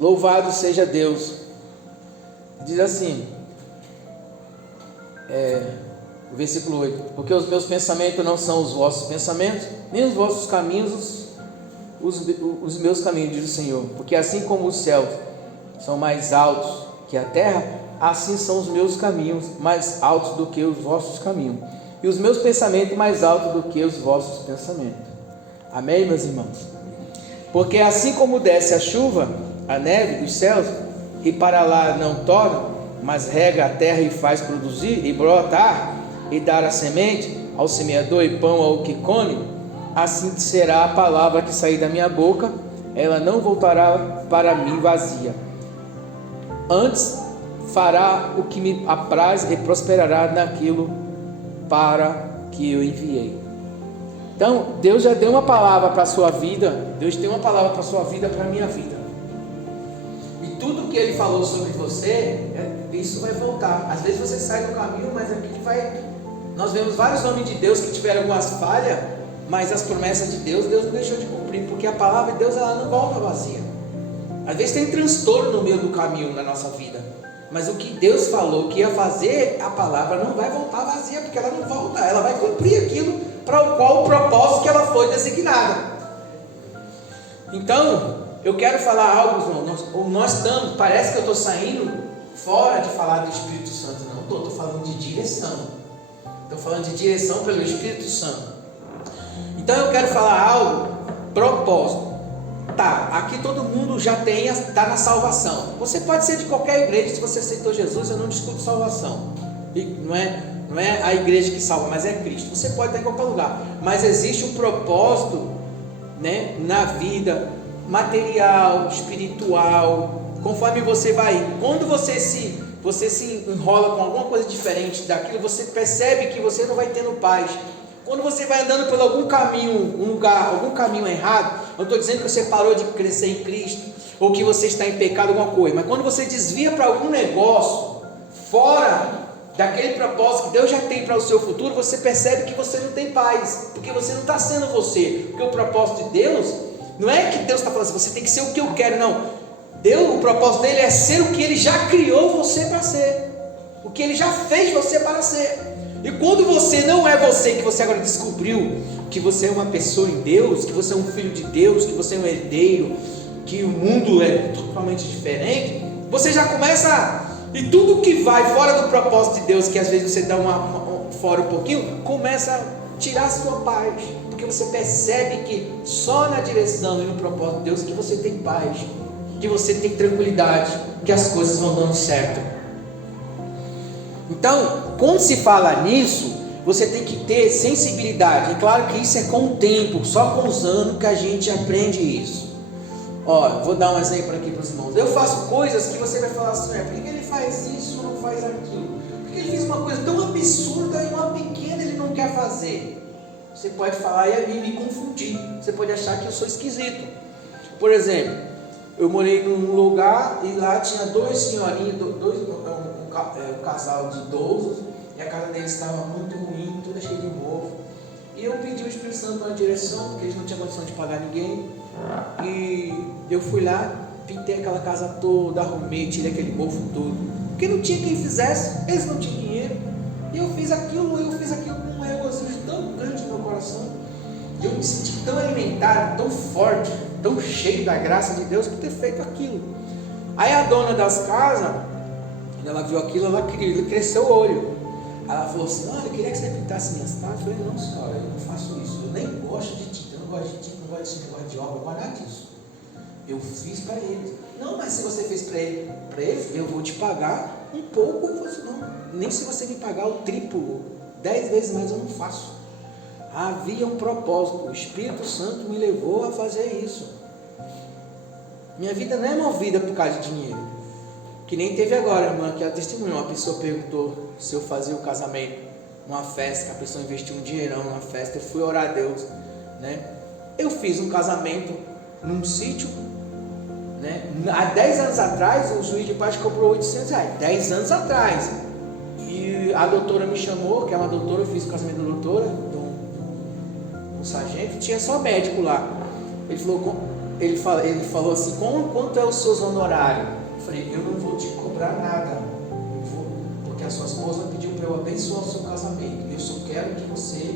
Louvado seja Deus. Diz assim, o versículo 8: porque os meus pensamentos não são os vossos pensamentos, nem os vossos caminhos os meus caminhos, diz o Senhor. Porque assim como os céus são mais altos que a terra, assim são os meus caminhos mais altos do que os vossos caminhos, e os meus pensamentos mais altos do que os vossos pensamentos. Amém, meus irmãos? Porque assim como desce a chuva, a neve dos céus, e para lá não torna, mas rega a terra e faz produzir e brotar, e dar a semente ao semeador e pão ao que come, assim será a palavra que sair da minha boca. Ela não voltará para mim vazia, antes fará o que me apraz e prosperará naquilo para que eu enviei. Então, Deus já deu uma palavra para a sua vida. Deus tem uma palavra para a sua vida, para a minha vida. E tudo que Ele falou sobre você, isso vai voltar. Às vezes você sai do caminho, mas aqui vai. Nós vemos vários homens de Deus que tiveram algumas falhas, mas as promessas de Deus, Deus não deixou de cumprir, porque a palavra de Deus, ela não volta vazia. Às vezes tem transtorno no meio do caminho na nossa vida, mas o que Deus falou que ia fazer, a palavra não vai voltar vazia, porque ela não volta, ela vai cumprir aquilo para o qual o propósito que ela foi designada. Então, eu quero falar algo, irmão. Nós estamos, parece que eu estou saindo fora de falar do Espírito Santo. Não, estou falando de direção. Estou falando de direção pelo Espírito Santo. Então eu quero falar algo, propósito. Tá, aqui todo mundo já está na salvação. Você pode ser de qualquer igreja. Se você aceitou Jesus, eu não discuto salvação. E não é a igreja que salva, mas é Cristo. Você pode estar em qualquer lugar, mas existe um propósito, né, na vida material, espiritual, conforme você vai. Quando você se enrola com alguma coisa diferente daquilo, você percebe que você não vai tendo paz. Quando você vai andando por algum caminho, algum caminho errado, eu estou dizendo que você parou de crescer em Cristo, ou que você está em pecado, alguma coisa, mas quando você desvia para algum negócio fora daquele propósito que Deus já tem para o seu futuro, você percebe que você não tem paz, porque você não está sendo você. Porque o propósito de Deus não é que Deus está falando assim, você tem que ser o que eu quero, não. Deus, o propósito dele é ser o que ele já criou você para ser, o que ele já fez você para ser. E quando você não é você, que você agora descobriu que você é uma pessoa em Deus, que você é um filho de Deus, que você é um herdeiro, que o mundo é totalmente diferente, você já começa. E tudo que vai fora do propósito de Deus, que às vezes você dá fora um pouquinho, começa a tirar a sua paz, porque você percebe que só na direção e no propósito de Deus que você tem paz, que você tem tranquilidade, que as coisas vão dando certo. Então, quando se fala nisso, você tem que ter sensibilidade. É claro que isso é com o tempo, só com os anos que a gente aprende isso. Ó, vou dar um exemplo aqui para os irmãos. Eu faço coisas que você vai falar assim, por que ele faz isso, não faz aquilo? Porque ele fez uma coisa tão absurda e uma pequena ele não quer fazer. Você pode falar e me confundir. Você pode achar que eu sou esquisito. Por exemplo, eu morei num lugar e lá tinha dois senhorinhos, um casal de idosos, e a casa deles estava muito ruim, toda cheia de mofo. E eu pedi o Espírito Santo uma direção, porque eles não tinham condição de pagar ninguém. E eu fui lá, pintei aquela casa toda, arrumei, tirei aquele mofo todo, porque não tinha quem fizesse, eles não tinham dinheiro. E eu fiz aquilo com um regozijo tão grande no meu coração. E eu me senti tão alimentado, tão forte, tão cheio da graça de Deus por ter feito aquilo. Aí a dona das casas, quando ela viu aquilo, ela cresceu o olho. Ela falou assim, olha, eu queria que você pintasse minhas casas. Eu falei, não senhora, eu não faço isso, eu nem gosto de tinta, eu não gosto de tinta, não gosto desse negócio de obra, não gosto nada disso. Eu fiz para eles. Não, mas se você fez para eles, eu vou te pagar um pouco. Eu falei assim, não, nem se você me pagar o triplo, 10 vezes mais eu não faço. Havia um propósito, o Espírito Santo me levou a fazer isso. Minha vida não é movida por causa de dinheiro. Que nem teve agora, irmã, que ela testemunhou. Uma pessoa perguntou se eu fazia o casamento, uma festa, que a pessoa investiu um dinheirão numa festa. Eu fui orar a Deus, né? Eu fiz um casamento num sítio, né? Há 10 anos atrás, o juiz de paz cobrou R$800. 10 anos atrás. E a doutora me chamou, que é uma doutora, eu fiz o casamento da doutora, um sargento, tinha só médico lá. Ele falou, ele falou assim, quanto é os seus honorários? Eu falei, eu não vou te cobrar nada, porque a sua esposa pediu para eu abençoar o seu casamento, eu só quero que você,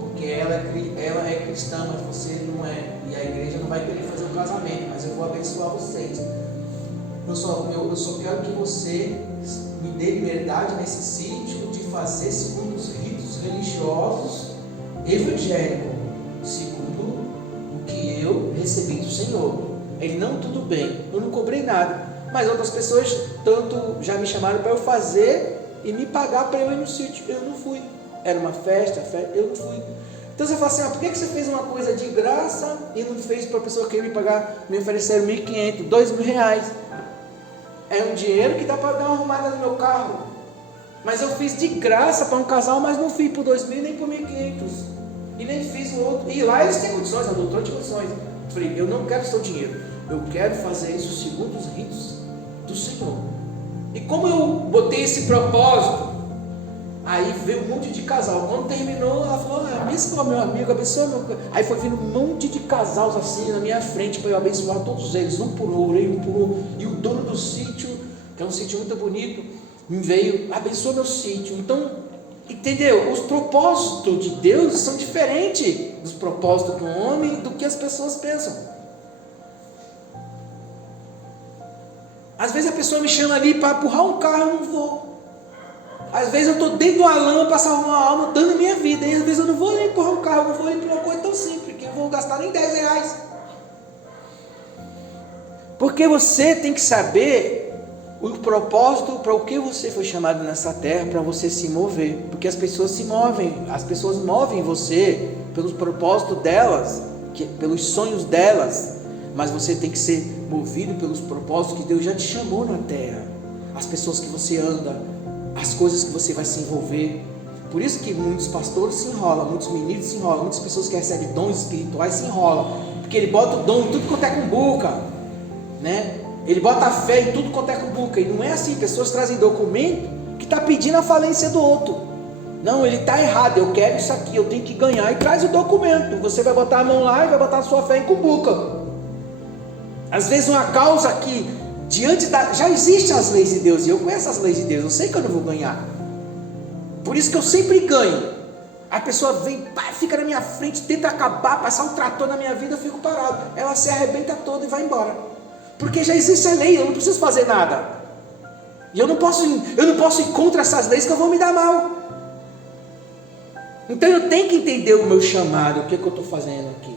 porque ela é cristã, mas você não é, e a igreja não vai querer fazer um casamento, mas eu vou abençoar vocês. Eu só quero que você me dê liberdade nesse sítio de fazer segundo os ritos religiosos evangélicos, segundo o que eu recebi do Senhor. Ele, não, tudo bem, eu não cobrei nada, mas outras pessoas tanto já me chamaram para eu fazer e me pagar para eu ir no sítio, eu não fui. Era uma festa, eu não fui. Então você fala assim, por que você fez uma coisa de graça e não fez para a pessoa que ia me pagar? Me ofereceram 1.500, R$2.000. É um dinheiro que dá para dar uma arrumada no meu carro, mas eu fiz de graça para um casal, mas não fiz por 2.000 nem por 1.500, e nem fiz o outro. E lá eles têm condições, a doutora tinha condições. Eu falei, eu não quero seu dinheiro, eu quero fazer isso segundo os ritos do Senhor. E como eu botei esse propósito, aí veio um monte de casal. Quando terminou, ela falou, abençoa meu amigo, abençoa meu... Aí foi vindo um monte de casais assim na minha frente para eu abençoar todos eles, um por um, e o dono do sítio, que é um sítio muito bonito, me veio, abençoa meu sítio. Então, entendeu? Os propósitos de Deus são diferentes dos propósitos do homem, do que as pessoas pensam. Às vezes a pessoa me chama ali para empurrar um carro, eu não vou. Às vezes eu estou dentro de uma lama para salvar uma alma, dando a minha vida. E às vezes eu não vou nem empurrar um carro, eu não vou nem por uma coisa tão simples, que eu vou gastar nem R$10. Porque você tem que saber o propósito para o que você foi chamado nessa terra, para você se mover. Porque as pessoas se movem, as pessoas movem você pelos propósitos delas, pelos sonhos delas. Mas você tem que ser movido pelos propósitos que Deus já te chamou na terra. As pessoas que você anda, as coisas que você vai se envolver. Por isso que muitos pastores se enrolam, muitos ministros se enrolam, muitas pessoas que recebem dons espirituais se enrolam, porque ele bota o dom em tudo quanto é cumbuca, né? Ele bota a fé em tudo quanto é cumbuca, e não é assim. Pessoas trazem documento que está pedindo a falência do outro. Não, ele está errado, eu quero isso aqui, eu tenho que ganhar, e traz o documento. Você vai botar a mão lá e vai botar a sua fé em cumbuca. Às vezes uma causa que já existem as leis de Deus, e eu conheço as leis de Deus, eu sei que eu não vou ganhar, por isso que eu sempre ganho. A pessoa vem, fica na minha frente, tenta acabar, passar um trator na minha vida, eu fico parado, ela se arrebenta toda e vai embora, porque já existe a lei, eu não preciso fazer nada, e eu não posso ir contra essas leis, que eu vou me dar mal. Então eu tenho que entender o meu chamado, o que eu estou fazendo aqui.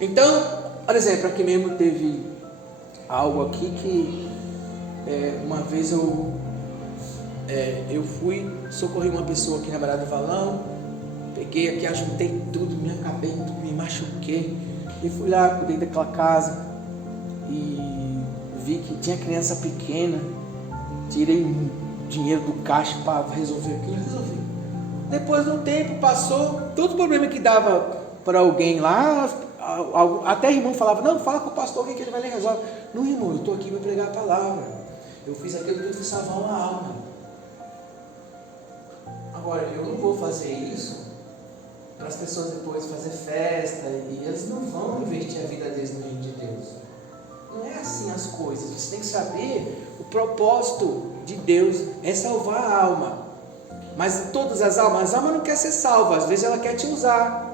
Então, por exemplo, aqui mesmo teve algo aqui que uma vez eu fui socorrer uma pessoa aqui na Barra do Valão, peguei aqui, ajuntei tudo, me acabei, tudo, me machuquei, e fui lá, cuidei daquela casa, e vi que tinha criança pequena, tirei dinheiro do caixa para resolver aquilo, resolvi. Depois de um tempo, passou, todo o problema que dava para alguém lá, até irmão falava, não, fala com o pastor que ele vai lhe resolver. Não, irmão, eu estou aqui para pregar a palavra, eu fiz aquilo tudo para salvar uma alma. Agora, eu não vou fazer isso para as pessoas depois fazer festa, e eles não vão investir a vida deles no reino de Deus. Não é assim as coisas. Você tem que saber o propósito de Deus é salvar a alma. Mas todas as almas não quer ser salva, às vezes ela quer te usar.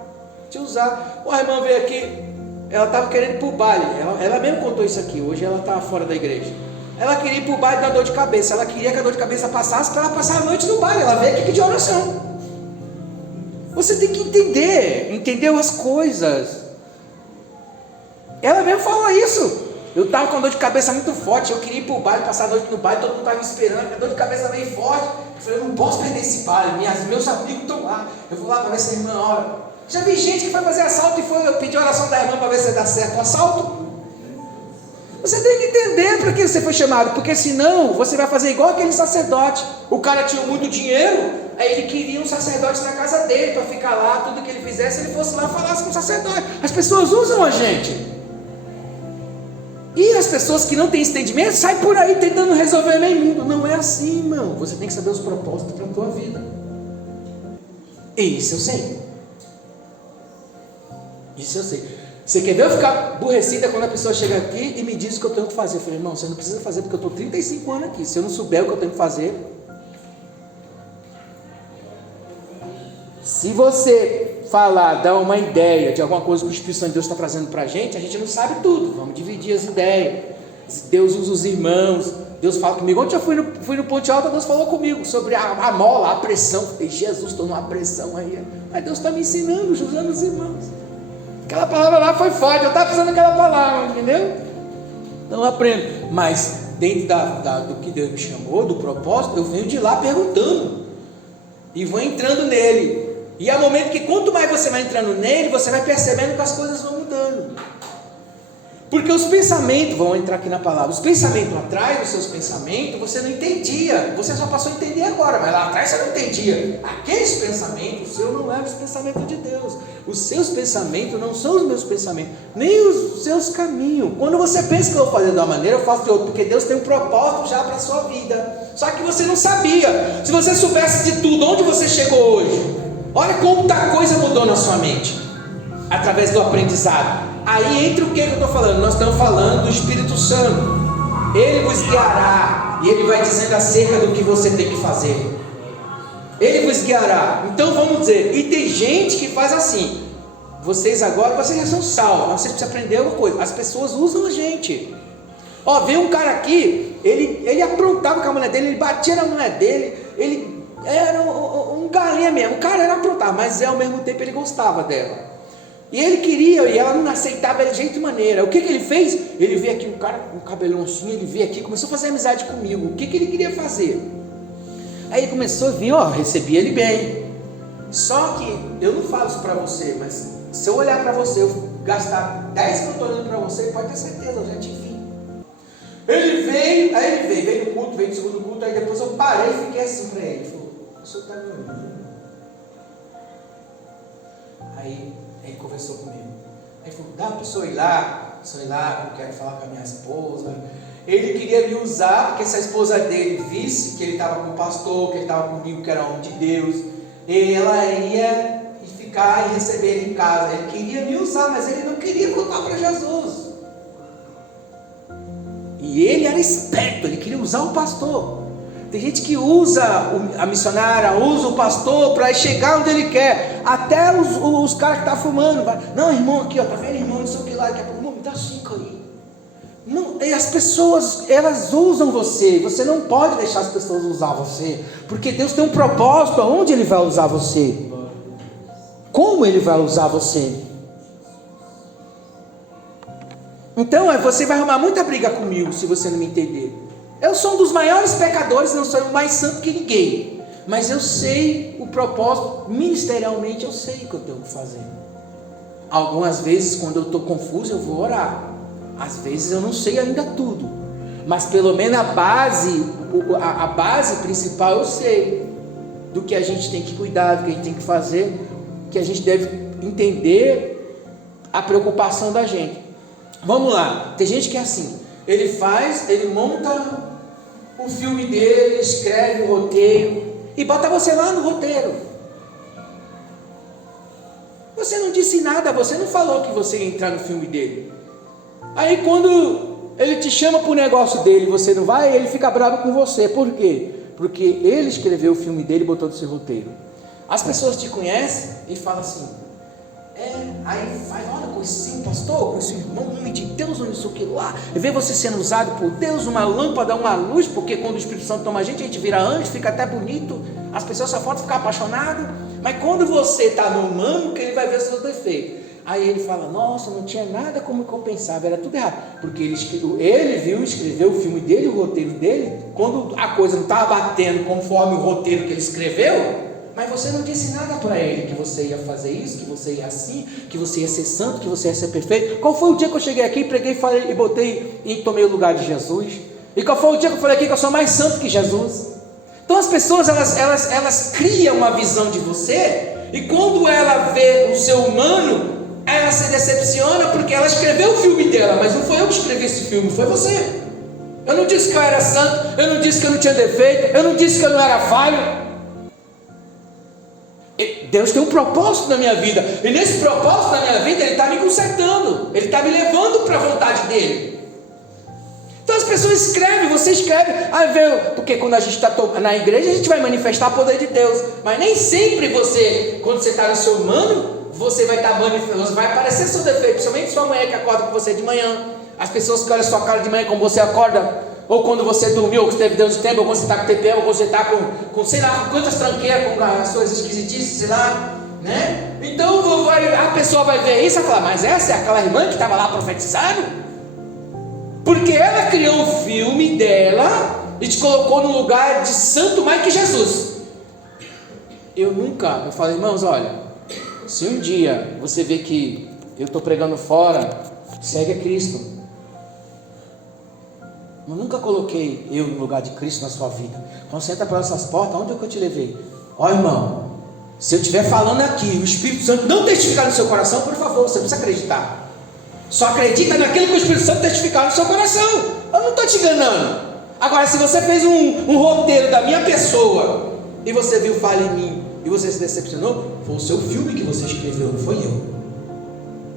A irmã veio aqui, ela estava querendo ir para o baile, ela mesmo contou isso aqui, hoje ela está fora da igreja. Ela queria ir para o baile da dor de cabeça, ela queria que a dor de cabeça passasse para ela passar a noite no baile. Ela veio aqui pedir oração. Você tem que entendeu as coisas. Ela mesmo falou isso. Eu estava com dor de cabeça muito forte, eu queria ir para o baile, passar a noite no baile, todo mundo estava me esperando, a dor de cabeça veio forte. Eu falei, eu não posso perder esse baile, meus amigos estão lá, eu vou lá para ver se a irmã ora. Já vi gente que foi fazer assalto e foi pedir oração da irmã para ver se dá certo o assalto. Você tem que entender para que você foi chamado, porque senão você vai fazer igual aquele sacerdote. O cara tinha muito dinheiro, aí ele queria um sacerdote na casa dele para ficar lá, tudo que ele fizesse, ele fosse lá e falasse com o sacerdote. As pessoas usam a gente. E as pessoas que não têm esse entendimento saem por aí tentando resolver meio mundo. Não é assim, irmão. Você tem que saber os propósitos para a tua vida. Isso eu sei. Você quer ver eu ficar aborrecida quando a pessoa chega aqui e me diz o que eu tenho que fazer? Eu falei, irmão, você não precisa fazer porque eu estou 35 anos aqui. Se eu não souber o que eu tenho que fazer... Se você falar, dar uma ideia de alguma coisa que o Espírito Santo de Deus está trazendo para a gente não sabe tudo. Vamos dividir as ideias. Deus usa os irmãos. Deus fala comigo. Ontem eu fui no Ponte Alta, Deus falou comigo sobre a mola, a pressão. Eu falei, Jesus, estou numa pressão aí. Mas Deus está me ensinando, usando os irmãos. Aquela palavra lá foi forte, eu estava precisando daquela palavra, entendeu? Então eu aprendo. Mas dentro do que Deus me chamou, do propósito, eu venho de lá perguntando. E vou entrando nele. E há momento que quanto mais você vai entrando nele, você vai percebendo que as coisas vão mudando. Porque os pensamentos, vão entrar aqui na palavra, os pensamentos atrás dos seus pensamentos, você não entendia, você só passou a entender agora, mas lá atrás você não entendia. Aqueles pensamentos, o seu não é os pensamentos de Deus, os seus pensamentos não são os meus pensamentos, nem os seus caminhos. Quando você pensa que eu vou fazer de uma maneira, eu faço de outra, porque Deus tem um propósito já para a sua vida, só que você não sabia. Se você soubesse de tudo, onde você chegou hoje, olha como a coisa mudou na sua mente, através do aprendizado. Aí entra o que eu estou falando? Nós estamos falando do Espírito Santo. Ele vos guiará. E ele vai dizendo acerca do que você tem que fazer. Ele vos guiará. Então vamos dizer, e tem gente que faz assim. Vocês agora já são salvos, mas vocês precisam aprender uma coisa. As pessoas usam a gente. Ó, veio um cara aqui, ele aprontava com a mulher dele, ele batia na mulher dele, ele era um galinha mesmo. O cara era aprontar, mas ao mesmo tempo ele gostava dela. E ele queria, e ela não aceitava de jeito e maneira. O que ele fez? Ele veio aqui, um cara com um cabelão assim, ele veio aqui, começou a fazer amizade comigo. O que ele queria fazer? Aí ele começou a vir, recebi ele bem. Só que, eu não falo isso para você, mas se eu olhar para você, eu gastar 10 que eu estou olhando para você, pode ter certeza, eu já te vi. Aí ele veio no culto, veio no segundo culto, aí depois eu parei e fiquei assim para ele. Ele falou, o senhor está me olhando? Aí ele conversou comigo. Aí falou, dá para o senhor ir lá, eu quero falar com a minha esposa. Ele queria me usar, porque se a esposa dele visse que ele estava com o pastor, que ele estava comigo, que era homem de Deus, ela ia ficar e receber ele em casa. Ele queria me usar, mas ele não queria voltar para Jesus. E ele era esperto, ele queria usar o pastor. Tem gente que usa a missionária, usa o pastor para chegar onde ele quer. Até os caras que estão fumando. Não, irmão, aqui, tá vendo, irmão? Não sei o que lá. Irmão, me dá 5 aí. Não, e as pessoas, elas usam você. Você não pode deixar as pessoas usar você. Porque Deus tem um propósito. Aonde Ele vai usar você? Como Ele vai usar você? Então, você vai arrumar muita briga comigo se você não me entender. Eu sou um dos maiores pecadores, não sou mais santo que ninguém. Mas eu sei o propósito, ministerialmente eu sei o que eu tenho que fazer. Algumas vezes, quando eu estou confuso, eu vou orar. Às vezes eu não sei ainda tudo. Mas pelo menos a base principal eu sei. Do que a gente tem que cuidar, do que a gente tem que fazer. Que a gente deve entender a preocupação da gente. Vamos lá, tem gente que é assim. Ele monta o filme dele, escreve o roteiro e bota você lá no roteiro. Você não disse nada, você não falou que você ia entrar no filme dele. Aí quando ele te chama para o negócio dele e você não vai, ele fica bravo com você. Por quê? Porque ele escreveu o filme dele e botou no seu roteiro. As pessoas te conhecem e falam assim, aí faz, olha, conheci um pastor, conheci um irmão, um homem de Deus, não sei o que lá, e vê você sendo usado por Deus, uma lâmpada, uma luz, porque quando o Espírito Santo toma a gente vira anjo, fica até bonito, as pessoas só faltam ficar apaixonadas, mas quando você está no humano, que ele vai ver os seus defeitos, aí ele fala, nossa, não tinha nada como compensar, era tudo errado, porque ele viu, escreveu o filme dele, o roteiro dele, quando a coisa não estava batendo conforme o roteiro que ele escreveu, mas você não disse nada para ele, que você ia fazer isso, que você ia assim, que você ia ser santo, que você ia ser perfeito. Qual foi o dia que eu cheguei aqui, preguei, falei, e botei e tomei o lugar de Jesus? E qual foi o dia que eu falei aqui que eu sou mais santo que Jesus? Então as pessoas, elas criam uma visão de você, e quando ela vê o seu humano, ela se decepciona, porque ela escreveu o filme dela, mas não foi eu que escrevi esse filme, foi você. Eu não disse que eu era santo, eu não disse que eu não tinha defeito, eu não disse que eu não era falho. Deus tem um propósito na minha vida, e nesse propósito na minha vida Ele está me consertando, Ele está me levando para a vontade dEle. Então as pessoas escrevem, você escreve, porque quando a gente está na igreja a gente vai manifestar o poder de Deus, mas nem sempre você, quando você está no seu humano, você vai estar manifestando, vai aparecer seu defeito, principalmente sua mulher que acorda com você de manhã, as pessoas que olham sua cara de manhã como você acorda, ou quando você dormiu, ou que esteve dentro do tempo, ou quando você está com TPM, ou quando você está com sei lá, com quantas tranqueiras, com as suas esquisitices, sei lá, né? Então a pessoa vai ver isso e vai falar, mas essa é aquela irmã que estava lá profetizando? Porque ela criou o filme dela e te colocou no lugar de santo mais que Jesus. Eu falei, irmãos, olha, se um dia você vê que eu estou pregando fora, segue a Cristo. Eu nunca coloquei eu no lugar de Cristo na sua vida. Então você entra pelas essas portas, onde é que eu te levei? Ó irmão, se eu estiver falando aqui, o Espírito Santo não testificar no seu coração, por favor, você precisa acreditar. Só acredita naquilo que o Espírito Santo testificar no seu coração. Eu não estou te enganando. Agora, se você fez um roteiro da minha pessoa, e você viu falha em mim, e você se decepcionou, foi o seu filme que você escreveu, não foi eu.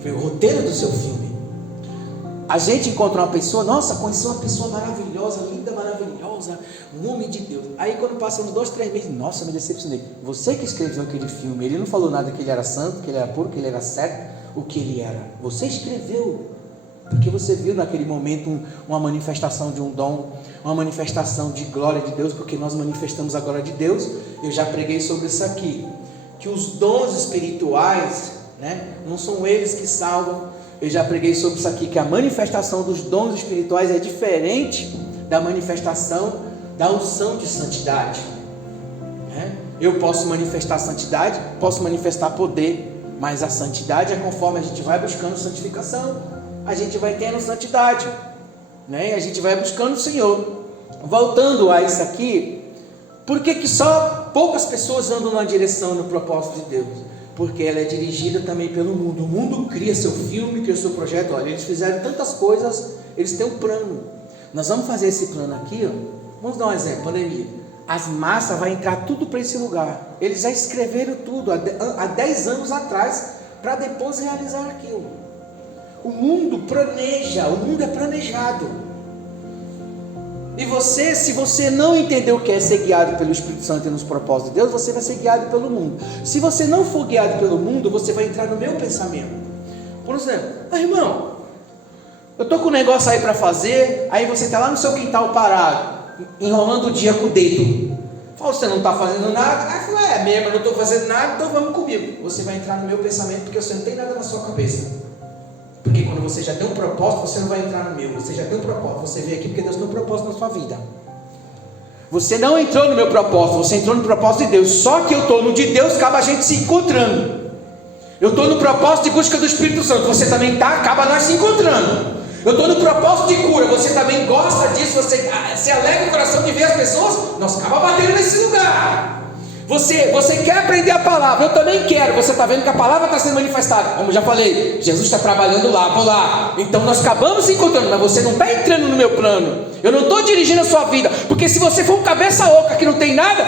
Foi o roteiro do seu filme. A gente encontra uma pessoa, nossa, conheci uma pessoa maravilhosa, linda, maravilhosa, um homem de Deus. Aí quando passamos 2, 3 meses, nossa, me decepcionei. Você que escreveu aquele filme, ele não falou nada que ele era santo, que ele era puro, que ele era certo, o que ele era. Você escreveu, porque você viu naquele momento uma manifestação de um dom, uma manifestação de glória de Deus, porque nós manifestamos a glória de Deus. Eu já preguei sobre isso aqui, que os dons espirituais, né, não são eles que salvam. Eu já preguei sobre isso aqui, que a manifestação dos dons espirituais é diferente da manifestação da unção de santidade. Eu posso manifestar santidade, posso manifestar poder, mas a santidade é conforme a gente vai buscando santificação, a gente vai tendo santidade, né? A gente vai buscando o Senhor. Voltando a isso aqui, por que só poucas pessoas andam na direção, no propósito de Deus? Porque ela é dirigida também pelo mundo. O mundo cria seu filme, cria seu projeto. Olha, eles fizeram tantas coisas, eles têm um plano. Nós vamos fazer esse plano aqui, ó. Vamos dar um exemplo, pandemia. As massas vão entrar tudo para esse lugar. Eles já escreveram tudo há 10 anos atrás, para depois realizar aquilo. O mundo planeja, o mundo é planejado. E você, se você não entender o que é ser guiado pelo Espírito Santo e nos propósitos de Deus, você vai ser guiado pelo mundo. Se você não for guiado pelo mundo, você vai entrar no meu pensamento. Por exemplo, irmão, eu estou com um negócio aí para fazer, aí você está lá no seu quintal parado, enrolando o dia com o dedo. Fala, você não está fazendo nada? Aí fala, é mesmo, eu não estou fazendo nada, então vamos comigo. Você vai entrar no meu pensamento, porque você não tem nada na sua cabeça. Porque quando você já tem um propósito, você não vai entrar no meu. Você já tem um propósito, você veio aqui porque Deus tem um propósito na sua vida. Você não entrou no meu propósito, você entrou no propósito de Deus. Só que eu estou no de Deus, acaba a gente se encontrando. Eu estou no propósito de busca do Espírito Santo, você também está, acaba nós se encontrando. Eu estou no propósito de cura, você também gosta disso, você se alegra o coração de ver as pessoas, nós acaba batendo nesse lugar. Você quer aprender a palavra, eu também quero. Você está vendo que a palavra está sendo manifestada. Como eu já falei, Jesus está trabalhando lá, vou lá. Então nós acabamos se encontrando, mas você não está entrando no meu plano. Eu não estou dirigindo a sua vida, porque se você for um cabeça oca que não tem nada,